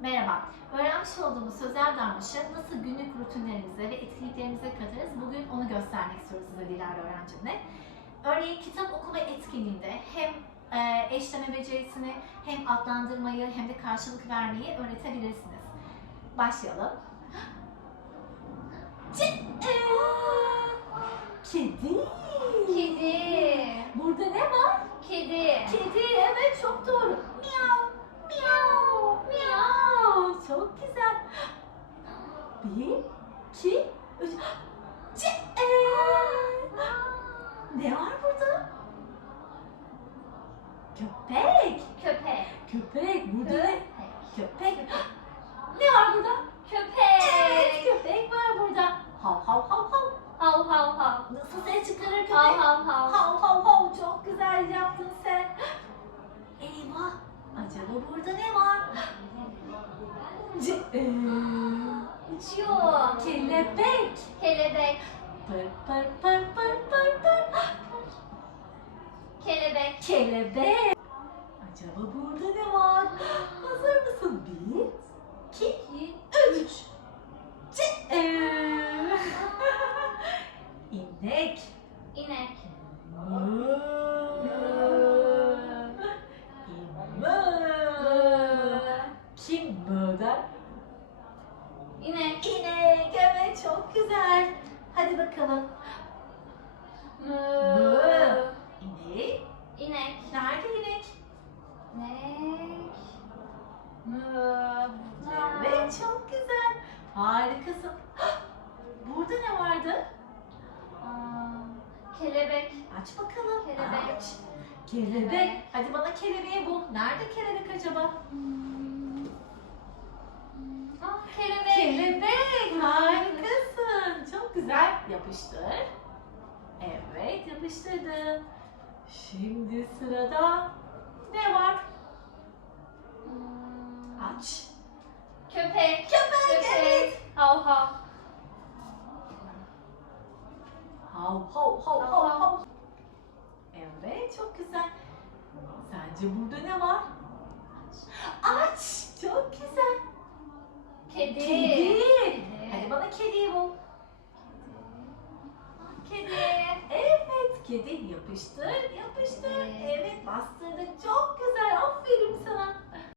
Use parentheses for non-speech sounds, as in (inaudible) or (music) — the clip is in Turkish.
Merhaba. Öğrenmiş olduğumuz sözel davranışı nasıl günlük rutinlerimize ve etkinliklerimize katarız? Bugün onu göstermek istiyoruz size Dilara öğrencimle. Örneğin kitap okuma etkinliğinde hem e, eşleme becerisini hem adlandırmayı hem de karşılık vermeyi öğretebilirsiniz. Başlayalım. Kedi. Kedi. Burada ne var? Kedi. Kedi evet çok doğru. Miau, miau, miau. Çok güzel. Bir, iki, üç. Ce ne var burada? Köpek. Köpek. Köpek. Burada ne? Köpek. Köpek. (gasps) Ne var burada? Evet, Köpek. köpek var burada. Hav hav hav hav. Hav hav hav. Nasıl ses çıkarır köpek? Hav hav hav. Hav hav hav çok güzel yaptın sen. (gasps) Eyvah. Acaba burada ne var? (gasps) C ee. Kelebek. Kelebek. Pır pır pır pır pır pır. Kelebek. Kelebek. Acaba burada ne var? Hazır mısın? Bir, iki, İki. üç. Ee. İnek. İnek. Mö. Kim der? İnek. İnek. Çok güzel. Hadi bakalım. Mö. İnek. İnek. Nerede inek? İnek. Mö. Evet çok güzel. Harikasın. Burada ne vardı? Aa, Kelebek. Aç bakalım. Kelebek. Aç. Kelebek. Kelebek. Hadi bana kelebeği bul. Nerede kelebek acaba? Ah kelebek. Kelebek. Güzel. Yapıştır. Evet yapıştırdım. Şimdi sırada ne var? Aç. Köpek. Köpek, evet. Hav hav. Hav hav hav Hav, hav. Evet çok güzel. Sence burada ne var? Aç. Çok güzel. Kedi. Kedi. Kedi. Hadi bana kediyi bul. Kedi yapıştır, yapıştır. Evet, evet bastırdık. Çok güzel. Aferin sana.